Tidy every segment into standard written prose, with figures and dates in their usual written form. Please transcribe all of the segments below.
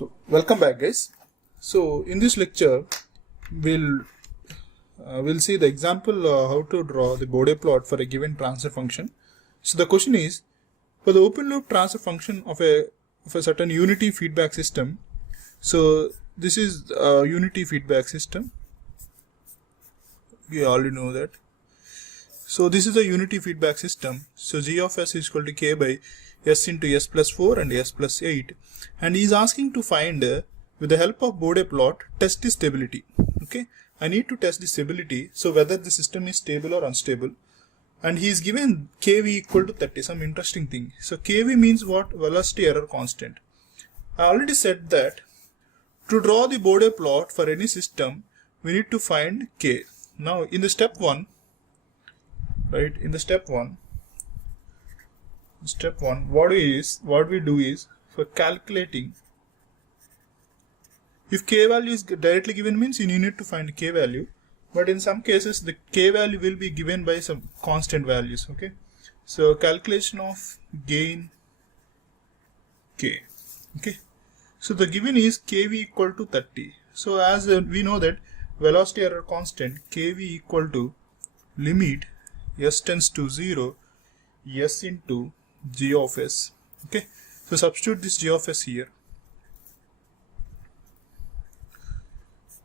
So welcome back, guys. So in this lecture we'll see the example how to draw the Bode plot for a given transfer function. So the question is, for the open loop transfer function of a certain unity feedback system. So this is a unity feedback system. We already know that. So this is a unity feedback system. So g of s is equal to k by s into s plus 4 and s plus 8, and he is asking to find with the help of Bode plot test the stability. Okay, I need to test the stability, so whether the system is stable or unstable, and he is given kv equal to 30. Some interesting thing. So kv means what? Velocity error constant. I already said that to draw the Bode plot for any system we need to find k. Now in the step 1, right, in the step 1, what we do is, for calculating, if k value is directly given means you need to find k value, but in some cases the k value will be given by some constant values. Okay, so calculation of gain k. Okay, so the given is kv equal to 30. So as we know that velocity error constant kv equal to limit s tends to 0 s into g of s. Okay, so substitute this g of s here.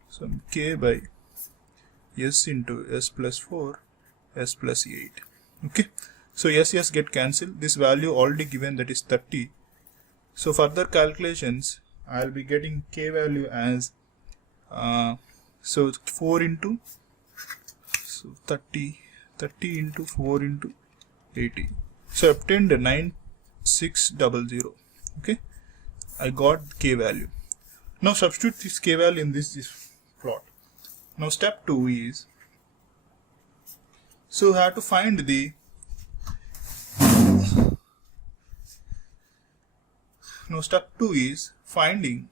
So k by s into s plus 4 s plus 8. Okay, so s get cancelled. This value already given, that is 30. So further calculations I'll be getting k value as so 4 into, so 30 into 4 into 80. So I obtained 9600. Okay, I got k value. Now substitute this k value in this plot. Now step 2 is, so I have to find the finding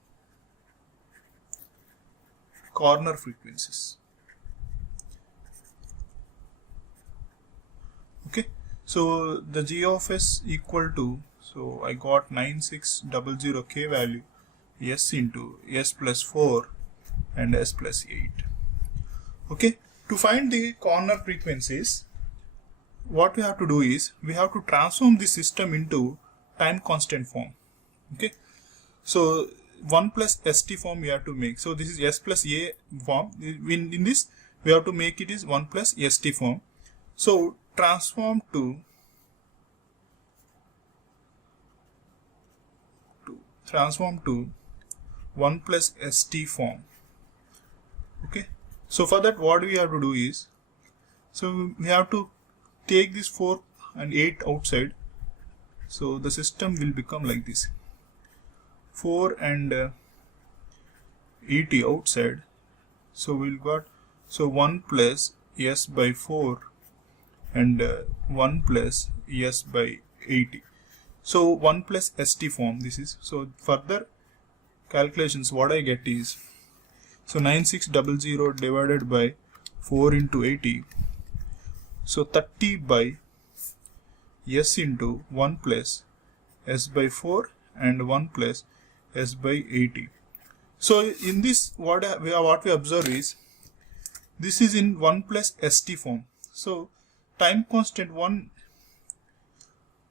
corner frequencies. Okay, so the g of s equal to, so I got 9600 k value s into s plus 4 and s plus 8. Okay, to find the corner frequencies, what we have to do is we have to transform the system into time constant form. Okay, so 1 plus st form we have to make. So this is s plus a form. In this we have to make it is 1 plus st form. So transform to 1 plus st form. Okay, so for that what we have to do is, so we have to take this 4 and 8 outside. So the system will become like this: 4 and 80 outside. So we'll got, so 1 plus s by 4 and 1 plus s by 80. So 1 plus st form this is. So further calculations what I get is, so 9600 divided by 4 into 80, so 30 by s into 1 plus s by 4 and 1 plus s by 80. So in this what we observe is, this is in 1 plus st form. So time constant 1,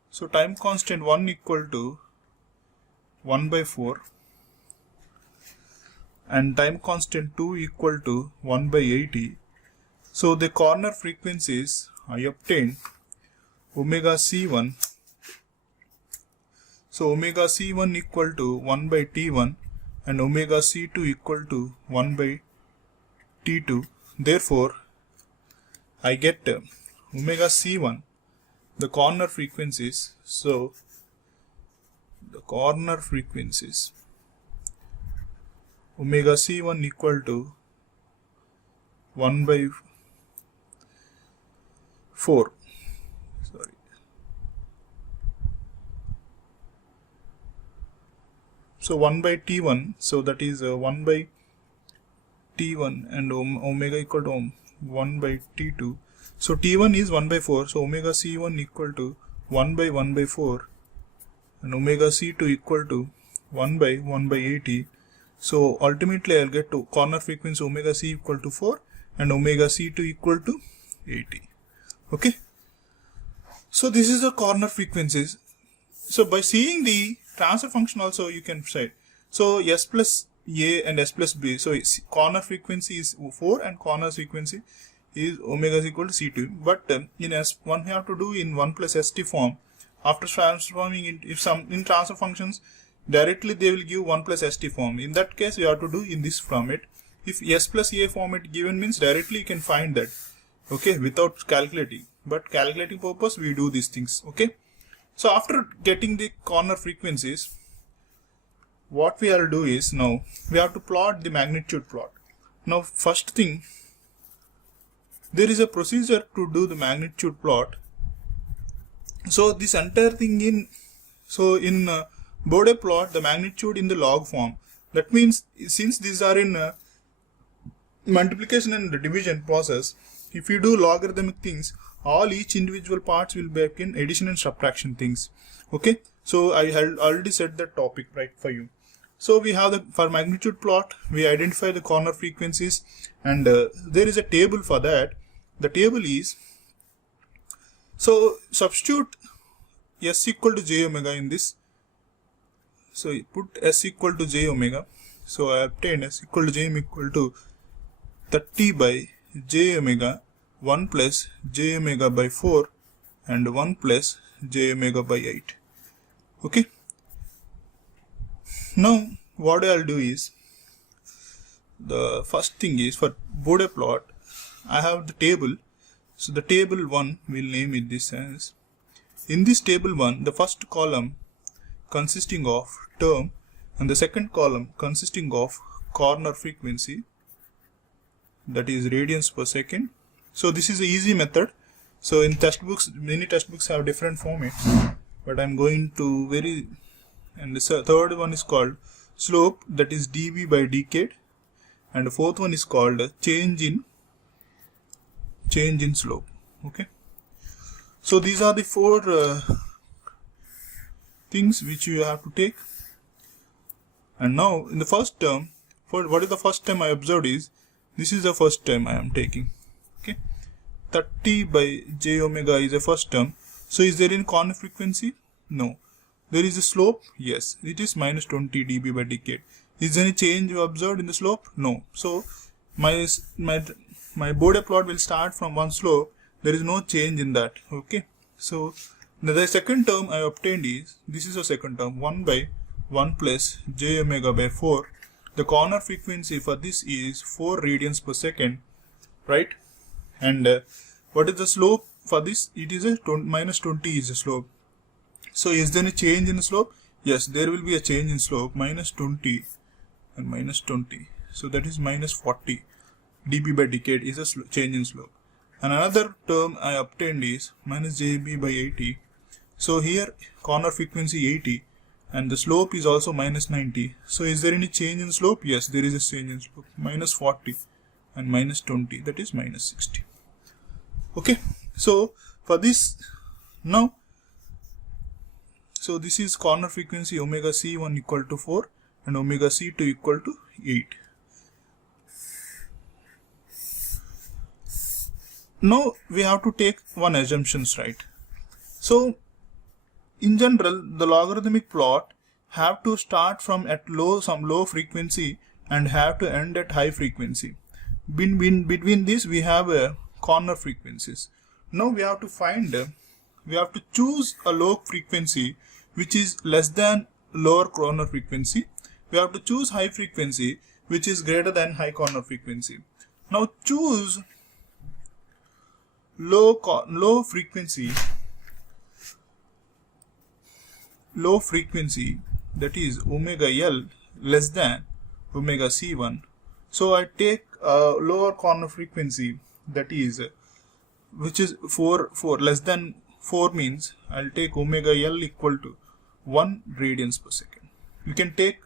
so time constant 1 equal to 1 by 4 and time constant 2 equal to 1 by 80. So the corner frequencies I obtained omega c1. So omega c1 equal to 1 by t1 and omega c2 equal to 1 by t2. Therefore I get omega c1, the corner frequencies. So the corner frequencies omega c1 equal to 1 by 4. Sorry. So 1 by t1, so that is 1 by t1 and omega equal to 1 by t2. So t1 is 1 by 4, so omega c1 equal to 1 by 4 and omega c2 equal to 1 by 1 by 80. So ultimately I'll get to corner frequency omega c equal to 4 and omega c2 equal to 80. Okay. So this is the corner frequencies. So by seeing the transfer function also you can decide. So s plus a and s plus b. So corner frequency is 4 and corner frequency is omega is equal to c2. But in S1 we have to do in 1 plus st form. After transforming it, if some in transfer functions directly they will give 1 plus st form. In that case we have to do in this format. If s plus a format given means directly you can find that, okay, without calculating. But calculating purpose we do these things, okay. So after getting the corner frequencies, what we have to do is now we have to plot the magnitude plot. Now first thing, there is a procedure to do the magnitude plot. So this entire thing in Bode plot the magnitude in the log form. That means since these are in multiplication and division process, if you do logarithmic things, each individual parts will be in addition and subtraction things. Okay, so I had already said that topic right for you. So we have for magnitude plot we identify the corner frequencies, and there is a table for that. The table is, so substitute s equal to j omega in this. So you put s equal to j omega. So I obtain s equal to j equal to 30 by j omega 1 plus j omega by 4 and 1 plus j omega by 8. Okay. Now what I'll do is, the first thing is for Bode plot I have the table. So the table 1 will name it this as. In this table 1, the first column consisting of term and the second column consisting of corner frequency, that is radians per second. So this is an easy method. So in textbooks, many textbooks have different formats, but I'm going to and the third one is called slope, that is dB by decade, and the fourth one is called change in slope. Okay. So these are the 4 things which you have to take. And now in the first term, for what is the first term I observed is, this is the first term I am taking. Okay, 30 by j omega is the first term. So is there any corner frequency? No. There is a slope? Yes, it is minus 20 dB by decade. Is there any change you observed in the slope? No. So my Bode plot will start from one slope. There is no change in that. Okay. So the second term I obtained is, this is the second term, 1 by 1 plus j omega by 4. The corner frequency for this is 4 radians per second, right? And what is the slope for this? It is a minus 20 is the slope. So is there any change in the slope? Yes, there will be a change in slope, minus 20 and minus 20. So that is minus 40 dB by decade is a change in slope. And another term I obtained is minus jb by 80. So here corner frequency 80 and the slope is also minus 90. So is there any change in slope? Yes, there is a change in slope, minus 40 and minus 20, that is minus 60. Okay, so for this now, so this is corner frequency omega c1 equal to 4 and omega c2 equal to 8. Now we have to take one assumptions, right? So in general, the logarithmic plot have to start from at some low frequency and have to end at high frequency. Between this we have corner frequencies. Now we have to choose a low frequency which is less than lower corner frequency. We have to choose high frequency which is greater than high corner frequency. Now choose low frequency, that is omega L less than omega C1. So I take a lower corner frequency, that is which is 4 less than 4 means I'll take omega L equal to 1 radians per second. You can take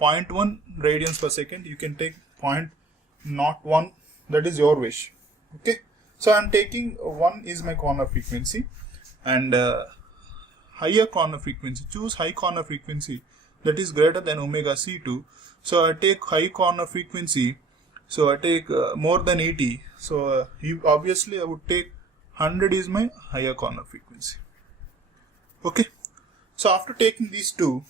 0.1 radians per second, you can take 0.01, that is your wish. Okay, so I'm taking 1 is my corner frequency, and higher corner frequency, choose high corner frequency, that is greater than omega C2. So I take high corner frequency. So I take more than 80. So obviously I would take 100 is my higher corner frequency. Okay. So after taking these two,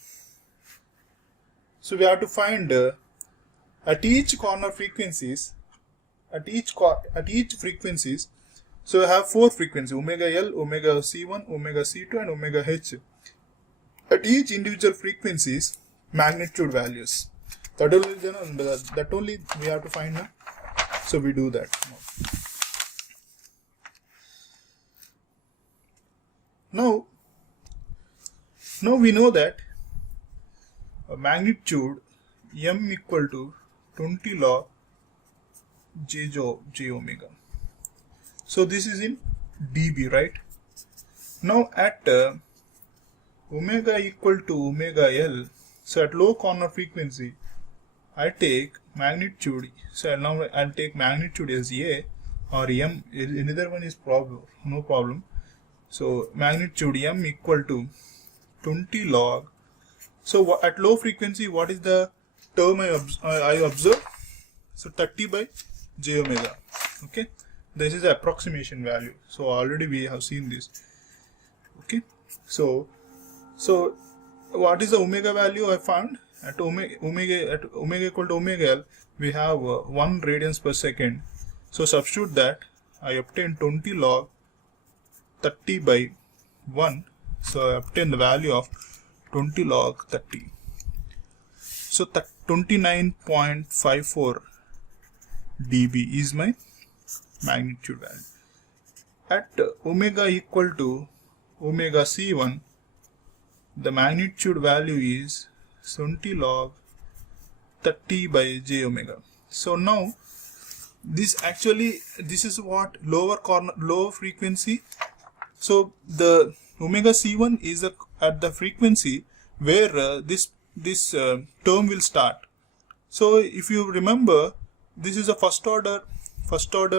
so we have to find at each corner frequencies, at each frequencies. So I have 4 frequencies: omega L, omega C1, omega C2, and omega H. At each individual frequencies, magnitude values. That only we have to find now. So we do that now. Now we know that a magnitude m equal to 20 log j omega. So this is in dB, right? Now at omega equal to omega L, so at low corner frequency, I take magnitude. So now I'll take magnitude as A or M. Either one is no problem. So magnitude M equal to 20 log. So at low frequency, what is the term I observe? So 30 by j omega. Okay, this is the approximation value. So already we have seen this. Okay, so what is the omega value I found? At omega equal to omega L, we have 1 radians per second. So substitute that, I obtain 20 log 30 by 1. So I obtain the value of 20 log 30. So 29.54 dB is my magnitude value. At omega equal to omega C1, the magnitude value is 20 log 30 by j omega. So now this is what lower frequency. So the omega C1 is at the frequency where this term will start. So if you remember, this is a first order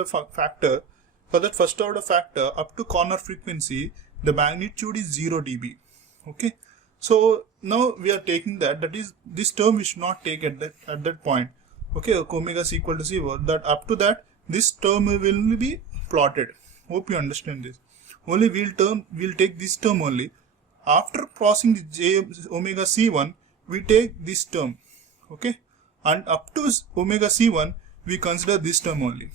factor. For that first order factor up to corner frequency, the magnitude is 0 dB. Okay. So now we are taking that is this term we should not take at that point. Okay, omega is equal to 0. That up to that, this term will be plotted. Hope you understand this. Only we'll take this term only. After crossing the j omega C1, we take this term. Okay, and up to omega C1, we consider this term only.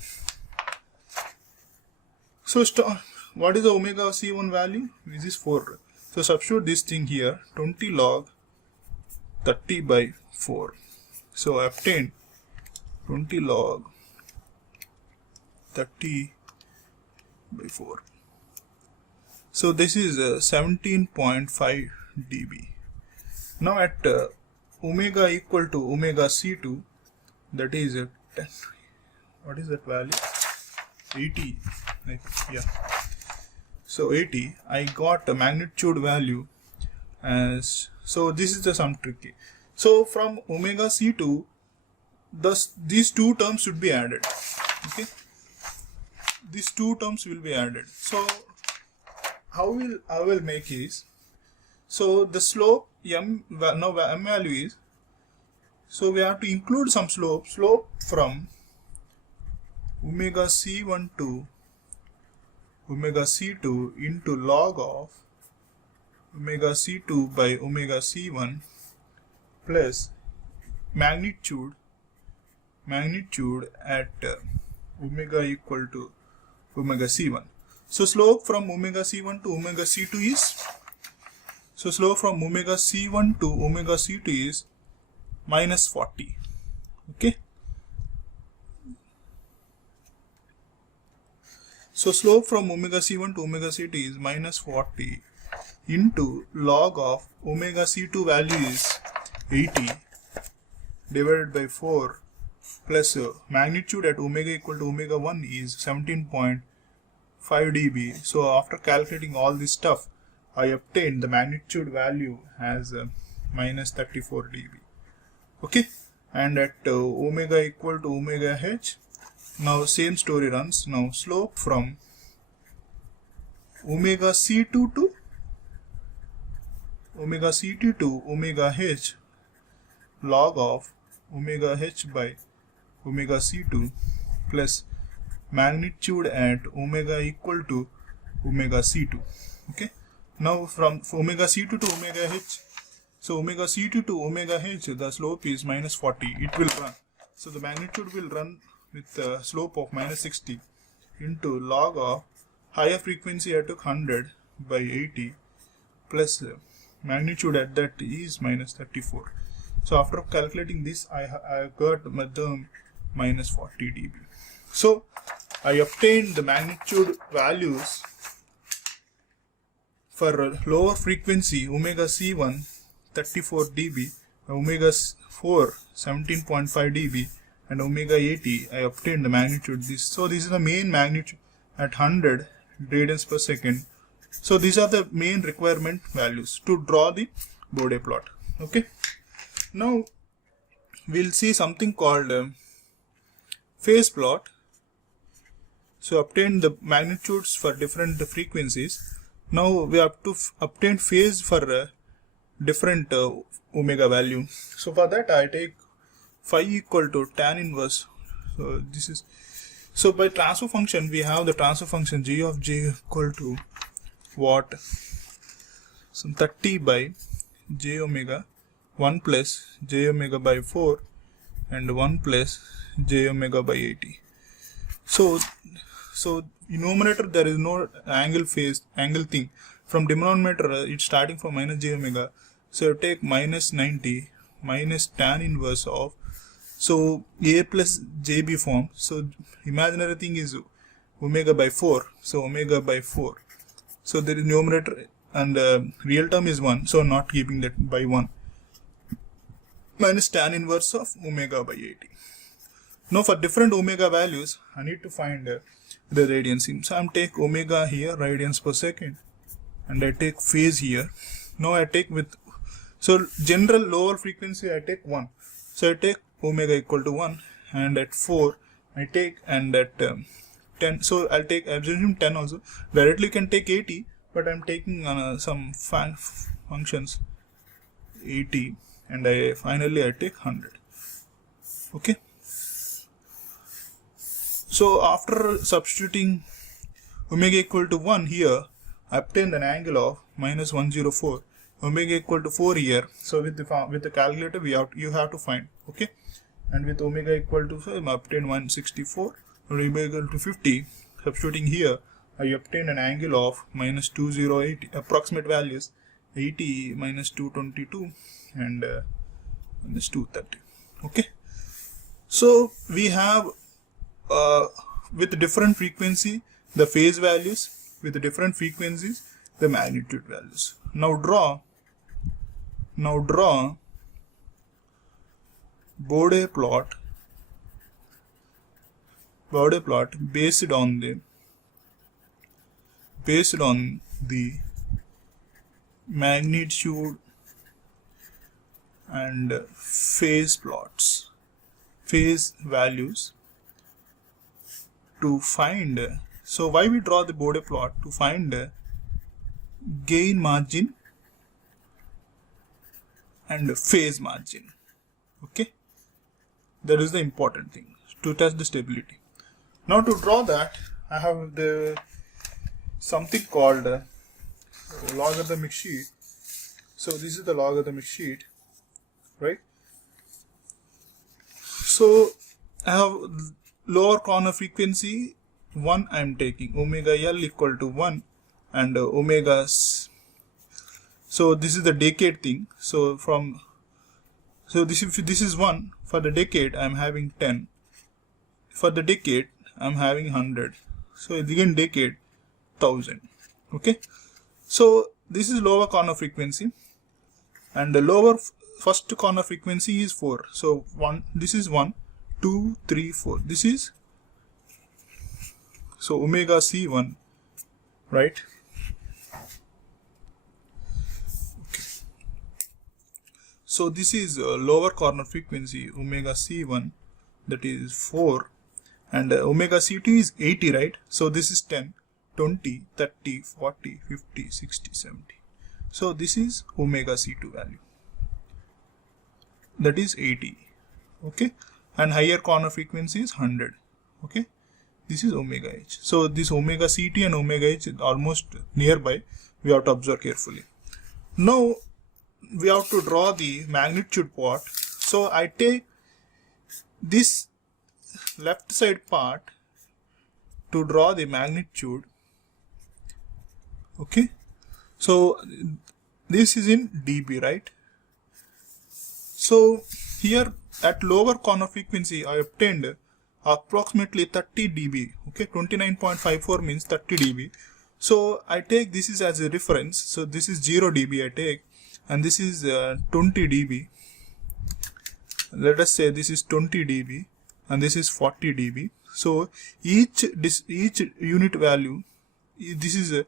So what is the omega C1 value? This is 4. So substitute this thing here, 20 log 30 by 4. So I obtain 20 log 30 by 4. So this is 17.5 dB. Now at omega equal to omega C2, that is 10. What is that value? 80. Yeah. So 80. I got a magnitude value as. So this is some tricky. So from omega C2, these two terms should be added. Okay. These two terms will be added. So how I will make is, so the slope m value is, so we have to include some slope from omega C1 to omega C2 into log of omega C2 by omega C1 plus magnitude at omega equal to omega C1. So slope from omega C1 to omega C2 is, so slope from omega C1 to omega C2 is minus 40. Okay. So slope from omega C1 to omega C2 is minus 40 into log of omega C2 value is 80 divided by 4 plus magnitude at omega equal to omega 1 is 17.5 dB. So after calculating all this stuff, I obtained the magnitude value as minus 34 dB. Okay, and at omega equal to omega h, now same story runs. Now slope from omega C2 to omega C2 to omega h, log of omega h by omega c2 plus magnitude at omega equal to omega c2. Okay, now from omega c2 to omega h, so omega c2 to omega h, the slope is minus 40. It will run, so the magnitude will run with the slope of minus 60 into log of higher frequency I took 100 by 80 plus magnitude at that is minus 34. So after calculating this, I got my term minus 40 dB. So I obtained the magnitude values for lower frequency omega c1 34 dB, omega 4 17.5 dB, and omega 80. I obtained the magnitude this. So this is the main magnitude at 100 radians per second. So these are the main requirement values to draw the Bode plot. Okay. Now we'll see something called phase plot. So obtain the magnitudes for different frequencies. Now we have to obtain phase for different omega value. So for that I take phi equal to tan inverse. So this is, so by transfer function we have the transfer function g of j equal to what? So 30 by j omega 1 plus j omega by 4 and 1 plus j omega by 80. So in numerator there is no angle thing. From denominator it's starting from minus j omega. So you take minus 90 minus tan inverse of, so a plus jb form. So imaginary thing is omega by 4. So omega by 4. So there is numerator and real term is 1. So not keeping that by 1. Minus tan inverse of omega by 80. Now for different omega values, I need to find the radians. So I take omega here, radians per second, and I take phase here. Now I take with, so general lower frequency I take 1. So I take omega equal to 1, and at 4 I take, and at 10. So I'll take, I assume 10 also. Directly you can take 80, but I'm taking some functions 80, and finally I take 100. Okay. So after substituting omega equal to 1 here, I obtained an angle of minus 104. Omega equal to 4 here. So with the calculator you have to find. Okay. And with omega equal to 5, I obtained 164. Omega equal to 50. Substituting here, I obtained an angle of minus 2080. Approximate values 80 minus 222 and minus 230. Okay. So we have with different frequency the phase values, with different frequencies the magnitude values. Now draw Bode plot based on the magnitude and phase values to find. So why we draw the Bode plot? To find gain margin and phase margin. Okay, that is the important thing, to test the stability. Now to draw that, I have the something called logarithmic sheet. So this is the logarithmic sheet, right? So I have lower corner frequency 1 I am taking, omega L equal to 1, and omega. So this is the decade thing. So this is 1 for the decade I am having 10. For the decade I am having 100. So again decade 1000. Okay. So this is lower corner frequency, and the lower first corner frequency is 4. So this is 1, 2, 3, 4. This is, so omega C1, right? Okay. So this is lower corner frequency omega C1, that is 4, and omega C2 is 80, right? So this is 10, 20, 30, 40, 50, 60, 70. So this is omega C2 value. that is 80. Okay, and higher corner frequency is 100. Okay, this is omega h. So this omega ct and omega h is almost nearby. We have to observe carefully. Now we have to draw the magnitude part. So I take this left side part to draw the magnitude. Okay, so this is in dB, right? So here at lower corner frequency I obtained approximately 30 dB. Okay, 29.54 means 30 dB. So I take this is as a reference. So this is 0 dB I take, and this is 20 dB. Let us say this is 20 dB and this is 40 dB. So each unit value, this is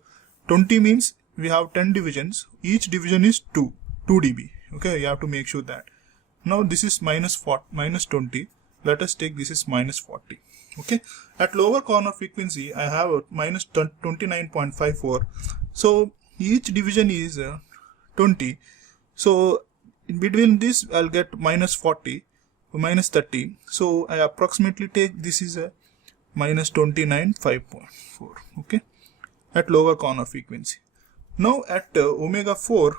20 means we have 10 divisions. Each division is 2 dB. Okay, you have to make sure that. Now this is minus 20. Let us take this is minus 40. Okay, at lower corner frequency I have a minus 29.54. So each division is 20. So in between this I'll get minus 40, minus 30. So I approximately take this is a minus 29.5.4. Okay, at lower corner frequency. Now at omega 4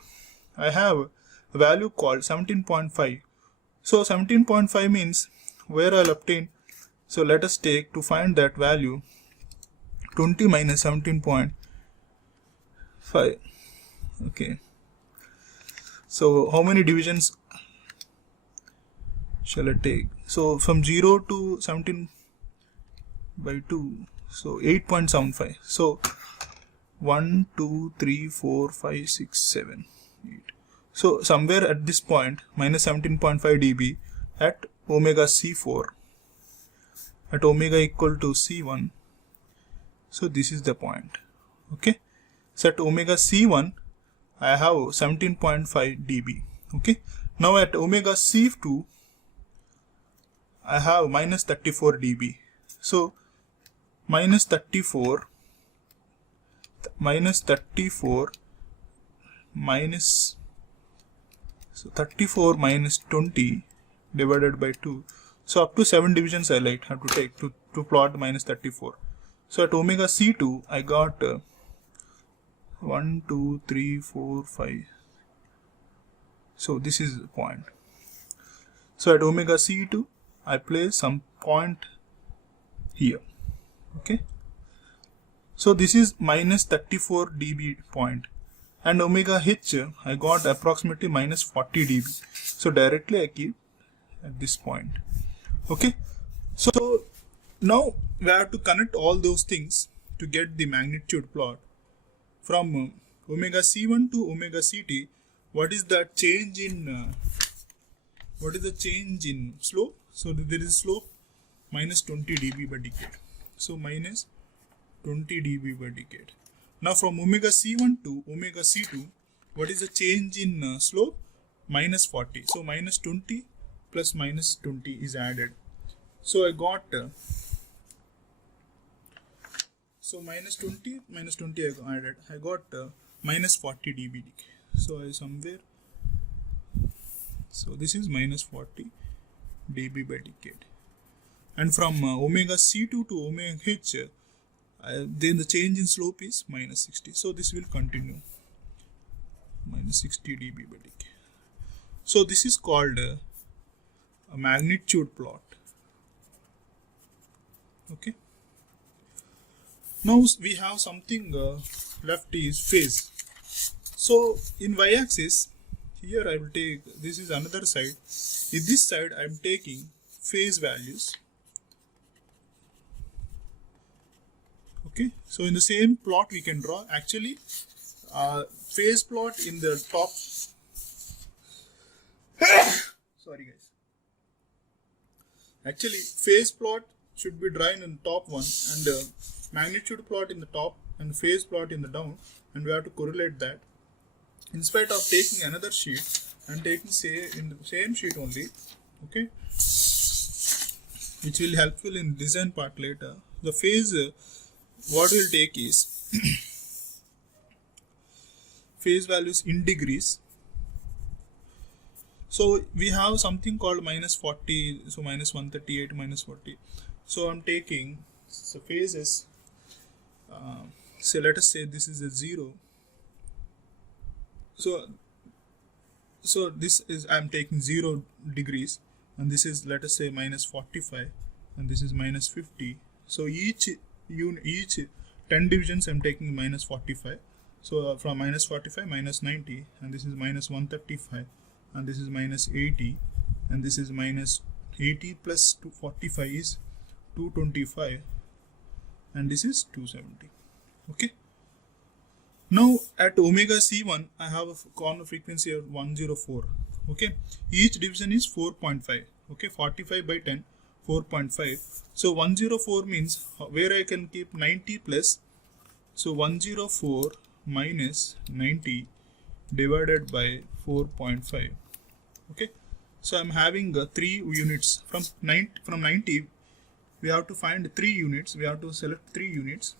I have a value called 17.5. So 17.5 means where I'll obtain. So let us take to find that value 20 minus 17.5. Okay, so how many divisions shall I take? So from 0 to 17 by 2, so 8.75. So 1, 2, 3, 4, 5, 6, 7, 8. So somewhere at this point minus 17.5 dB at omega C4, at omega equal to C1. So this is the point. Okay, so at omega C1 I have 17.5 dB. Okay, now at omega C2 I have minus 34 dB. So minus 34 minus 34 minus, so 34 minus 20 divided by 2. So up to 7 divisions I have to take to plot minus 34. So at omega C2 I got 1, 2, 3, 4, 5. So this is the point. So at omega C2 I place some point here. Okay, so this is minus 34 dB point, and omega h I got approximately minus 40 dB. So directly I keep at this point. Okay, so now we have to connect all those things to get the magnitude plot from omega c1 to omega ct. What is the change in slope? So there is slope minus 20 dB by decade. So minus 20 dB by decade. Now from omega c1 to omega c2, what is the change in slope? Minus 40. So minus 20 plus minus 20 is added. So I got so minus 20 minus 20 I added. I got minus 40 dB decay. So I somewhere. So this is minus 40 dB by decade. And from omega c2 to omega h, then the change in slope is minus 60. So this will continue. Minus 60 dB by decay. So this is called a magnitude plot. Okay. Now we have something left is phase. So in y-axis, here I will take, this is another side. In this side I am taking phase values. Okay, so in the same plot we can draw actually phase plot in the top. Sorry guys. Actually phase plot should be drawn in the top one, and magnitude plot in the top and phase plot in the down, and we have to correlate that. In spite of taking another sheet, and taking say in the same sheet only, okay, which will helpful in design part later. The phase what we'll take is phase values in degrees. So we have something called minus 40, so minus 138, minus 40. So I'm taking, so phases, so let us say this is a 0. So this is, I'm taking 0 degrees, and this is, let us say, minus 45, and this is minus 50. So each 10 divisions I'm taking minus 45. So from minus 45 minus 90, and this is minus 135, and this is minus 80, and this is minus 80 plus 245 is 225, and this is 270. Okay. Now at omega c1 I have a corner frequency of 104. Okay, each division is 4.5. Okay, 45 by 10, 4.5. So 104 means where I can keep 90 plus, so 104 minus 90 divided by 4.5. Okay, so I'm having 3 units from 90. We have to find 3 units. We have to select 3 units.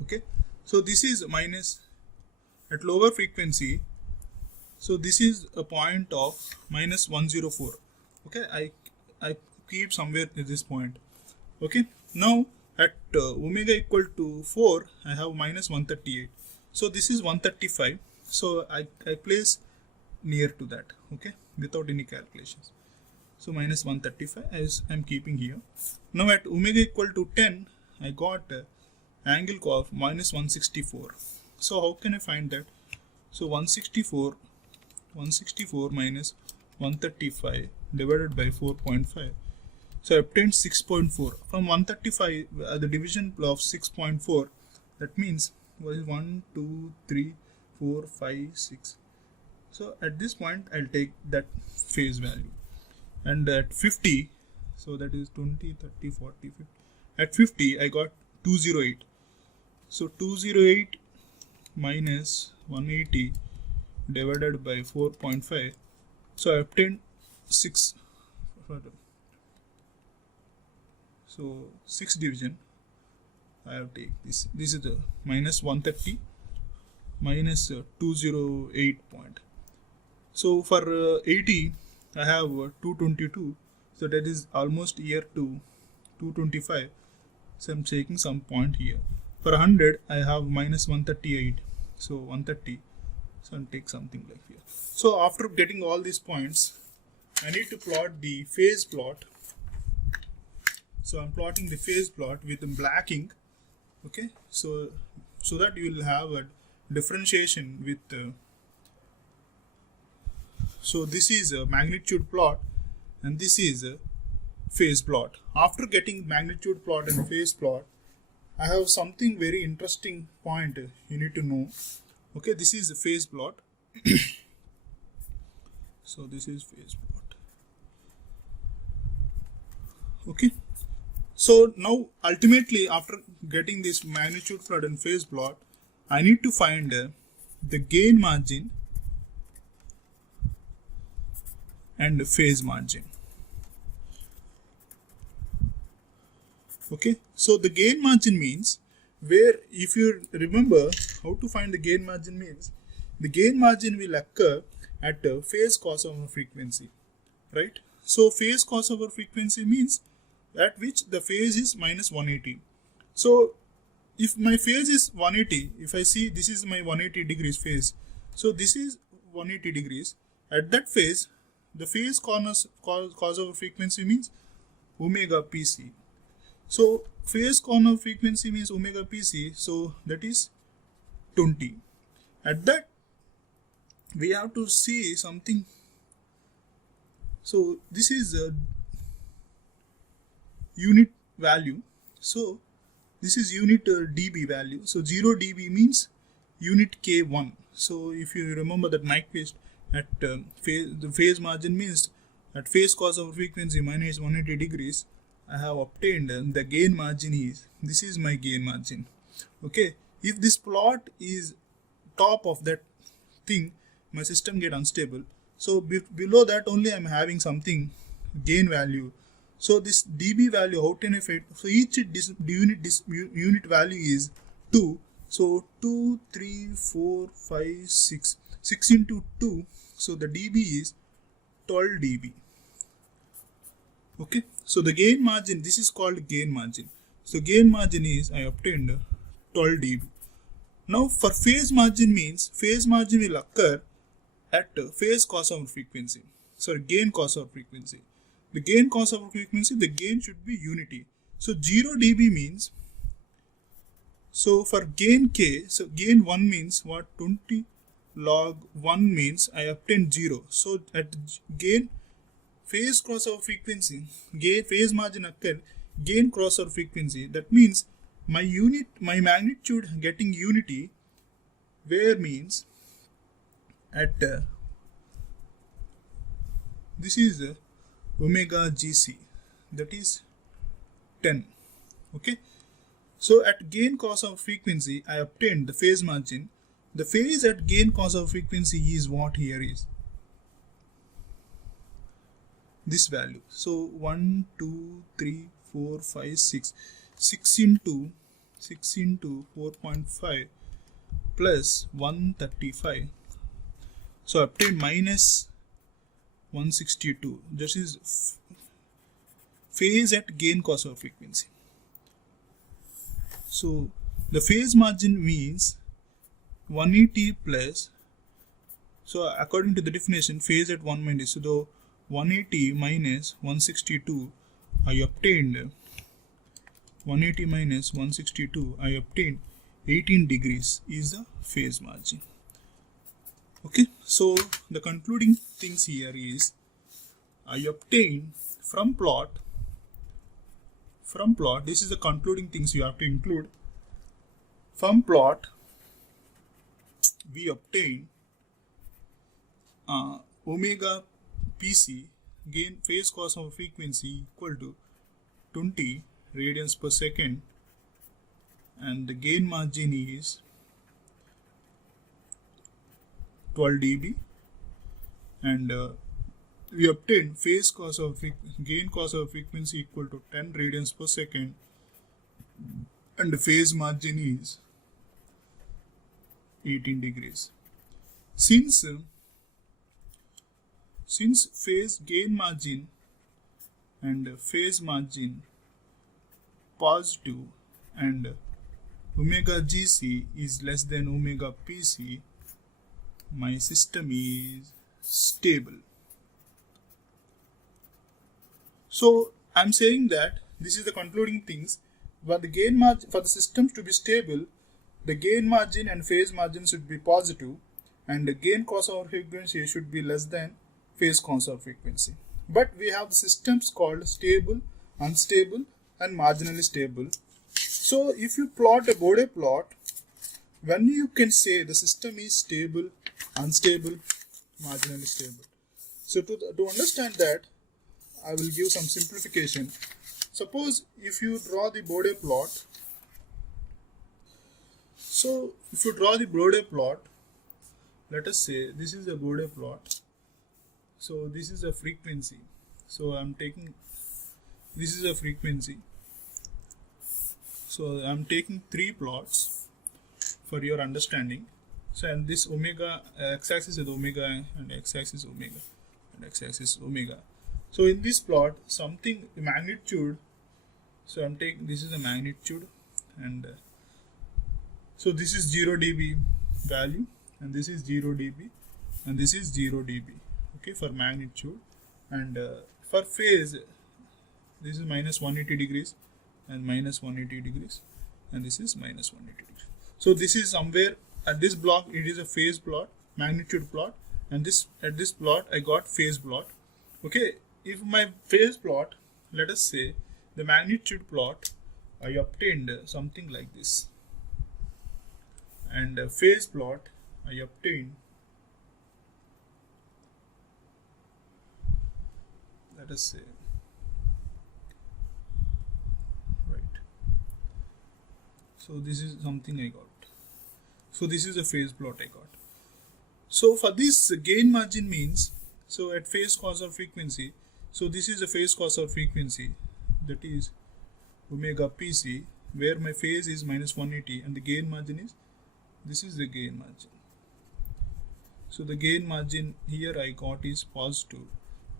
Okay, so this is minus at lower frequency. So this is a point of minus 104. Okay, I keep somewhere at this point. Okay, now at omega equal to 4, I have minus 138. So this is 135. So I place near to that. Okay, without any calculations. So minus 135 as I'm keeping here. Now at omega equal to 10, I got angle of minus 164. So how can I find that? So 164 minus 135 divided by 4.5. So I obtained 6.4. From 135, the division of 6.4, that means 1, 2, 3, 4, 5, 6. So at this point I'll take that phase value. And at 50, so that is 20, 30, 40, 50. At 50 I got 208. So 208 minus 180 divided by 4.5. So I obtained 6. So 6 division I have taken this. This is the minus 130 minus 208 point. So for 80 I have 222. So that is almost near to 225. So I'm taking some point here. For 100 I have minus 138. So 130. So I'll take something like here. So after getting all these points, I need to plot the phase plot. So I'm plotting the phase plot with black ink. Okay, so that you will have a differentiation with so this is a magnitude plot and this is a phase plot. After getting magnitude plot and phase plot, I have something very interesting point you need to know. Okay, this is a phase plot. So this is phase plot. Okay, so now ultimately after getting this magnitude plot and phase plot, I need to find the gain margin and the phase margin. Okay, so the gain margin means, where if you remember how to find the gain margin means, the gain margin will occur at phase crossover frequency, right? So phase crossover frequency means at which the phase is minus 180. So if my phase is 180, if I see this is my 180 degrees phase, so this is 180 degrees. At that phase, the phase crossover frequency means omega pc. So phase corner frequency means omega pc, so that is 20. At that we have to see something. So this is a unit value. So this is unit dB value. So 0 dB means unit K1. So if you remember that Nyquist at the phase margin means at phase crossover frequency minus 180 degrees, I have obtained the gain margin is, this is my gain margin. Okay, if this plot is top of that thing, my system get unstable. So below that only I'm having something gain value. So this dB value, how can I find? So each unit value is 2. So 2, 3, 4, 5, 6. 6 into 2. So the dB is 12 dB. Okay, so the gain margin, this is called gain margin. So gain margin is I obtained 12 dB. Now for phase margin means phase margin will occur at phase crossover frequency. Sorry, gain crossover frequency. The gain crossover frequency, the gain should be unity. So 0 dB means, so for gain k, so gain 1 means what? 20 log 1 means I obtained 0. So at gain phase crossover frequency, gain phase margin occur, gain crossover frequency, that means my magnitude getting unity, where means at this is omega gc, that is 10. Okay, so at gain crossover frequency I obtained the phase margin. The phase at gain crossover frequency is what here is this value. So 1 2 3 4 5 6 6 into 4.5 plus 135, so obtain minus 162. This is phase at gain crossover frequency. So the phase margin means 180 plus, so according to the definition, phase at 1 minus, so the 180 minus 162 I obtained 180 minus 162 I obtained 18 degrees is the phase margin. Okay, so the concluding things here is I obtain from plot, this is the concluding things you have to include. From plot we obtain omega pc, gain phase crossover frequency equal to 20 radians per second, and the gain margin is 12 dB, and we obtain phase crossover gain crossover frequency equal to 10 radians per second, and the phase margin is 18 degrees. Since phase gain margin and phase margin positive and omega gc is less than omega pc, my system is stable. So I'm saying that this is the concluding things. But the gain margin, for the system to be stable, the gain margin and phase margin should be positive, and the gain crossover frequency should be less than phase crossover frequency. But we have the systems called stable, unstable, and marginally stable. So if you plot a Bode plot, when you can say the system is stable, unstable, marginally stable. So to understand that, I will give some simplification. Suppose if you draw the Bode plot, so if you draw the Bode plot, let us say this is a Bode plot. So this is a frequency. So I'm taking, this is a frequency. So I'm taking 3 plots for your understanding. So and this omega, x-axis is omega and x-axis omega and x-axis omega. So in this plot, something magnitude. So I'm taking, this is the magnitude, and so this is 0 dB value, and this is 0 dB, and this is 0 dB. Okay, for magnitude, and for phase, this is minus 180 degrees and minus 180 degrees, and this is minus 180 degrees. So this is somewhere at this block, it is a phase plot, magnitude plot, and this at this plot I got phase plot. Okay, if my phase plot, let us say the magnitude plot, I obtained something like this, and phase plot I obtained, let us say, right, so this is something I got. So this is a phase plot I got. So for this gain margin means, so at phase crossover frequency, so this is a phase crossover frequency, that is omega pc, where my phase is minus 180 and the gain margin is, this is the gain margin. So the gain margin here I got is positive,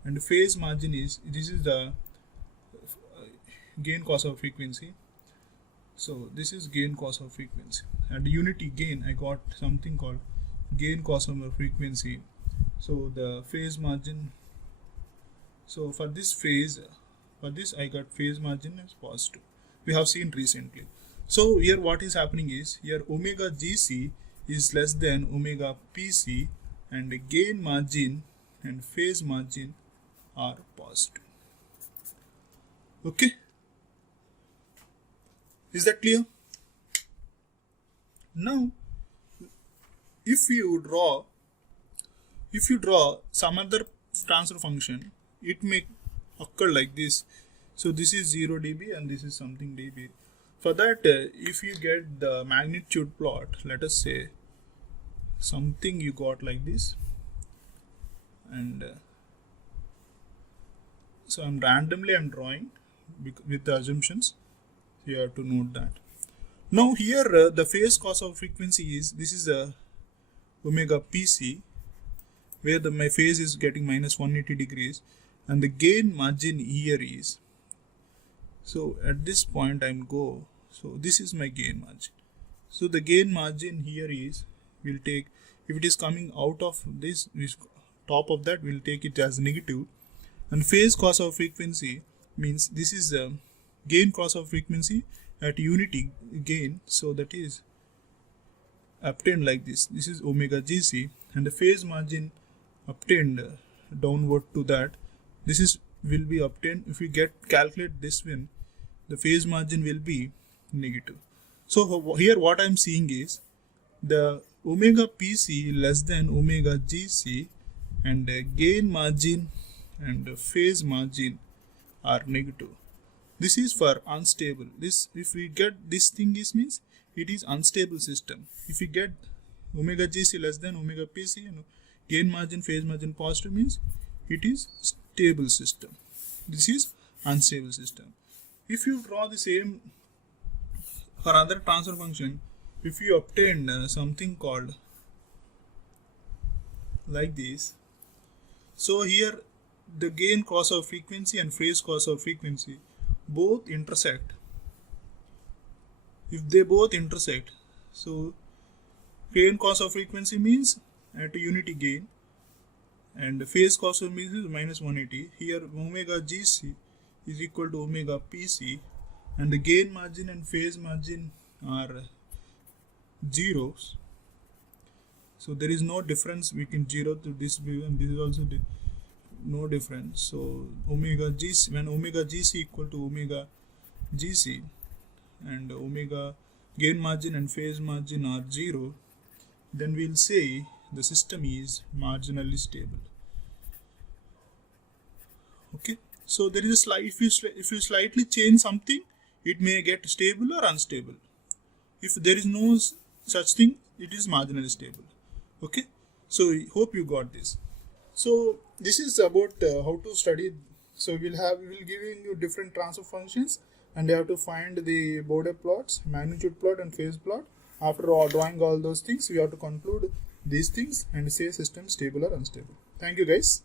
and phase margin is, this is the gain cos of frequency. So this is gain cos of frequency, and unity gain I got something called gain cos of frequency. So the phase margin, so for this phase, for this I got phase margin as positive. We have seen recently. So here what is happening is, here omega gc is less than omega pc, and the gain margin and phase margin are positive. Okay, is that clear? Now if you draw some other transfer function, it may occur like this. So this is 0 dB and this is something dB. For that, if you get the magnitude plot, let us say something you got like this, and so I'm drawing with the assumptions. You have to note that. Now here the phase cos of frequency is, this is a omega pc, where my phase is getting minus 180 degrees, and the gain margin here is, so at this point I'm go, so this is my gain margin. So the gain margin here is, we'll take, if it is coming out of this top of that, we'll take it as negative. And phase cos of frequency means this is gain cos of frequency at unity gain, so that is obtained like this. This is omega gc, and the phase margin obtained downward to that, this is will be obtained. If we calculate this one, the phase margin will be negative. So here what I'm seeing is, the omega pc less than omega gc, and gain margin and phase margin are negative. This is for unstable. This, if we get this thing, is means it is unstable system. If we get omega gc less than omega pc and gain margin phase margin positive, means it is stable system. This is unstable system. If you draw the same for other transfer function, if you obtain something called like this, so here the gain cos of frequency and phase cos of frequency both intersect. If they both intersect, so gain cos of frequency means at unity gain, and phase cos of means is minus 180. Here omega gc is equal to omega pc, and the gain margin and phase margin are zeros. So there is no difference between 0 to this view, and this is also no difference. So omega gc, when omega gc equal to omega gc, and omega gain margin and phase margin are 0, then we'll say the system is marginally stable. Okay, so there is a slight, if you slightly change something, it may get stable or unstable. If there is no such thing, it is marginally stable. Okay, so I hope you got this. So this is about how to study. So we will giving you different transfer functions, and you have to find the Bode plots, magnitude plot and phase plot. After drawing all those things, we have to conclude these things and say system stable or unstable. Thank you guys.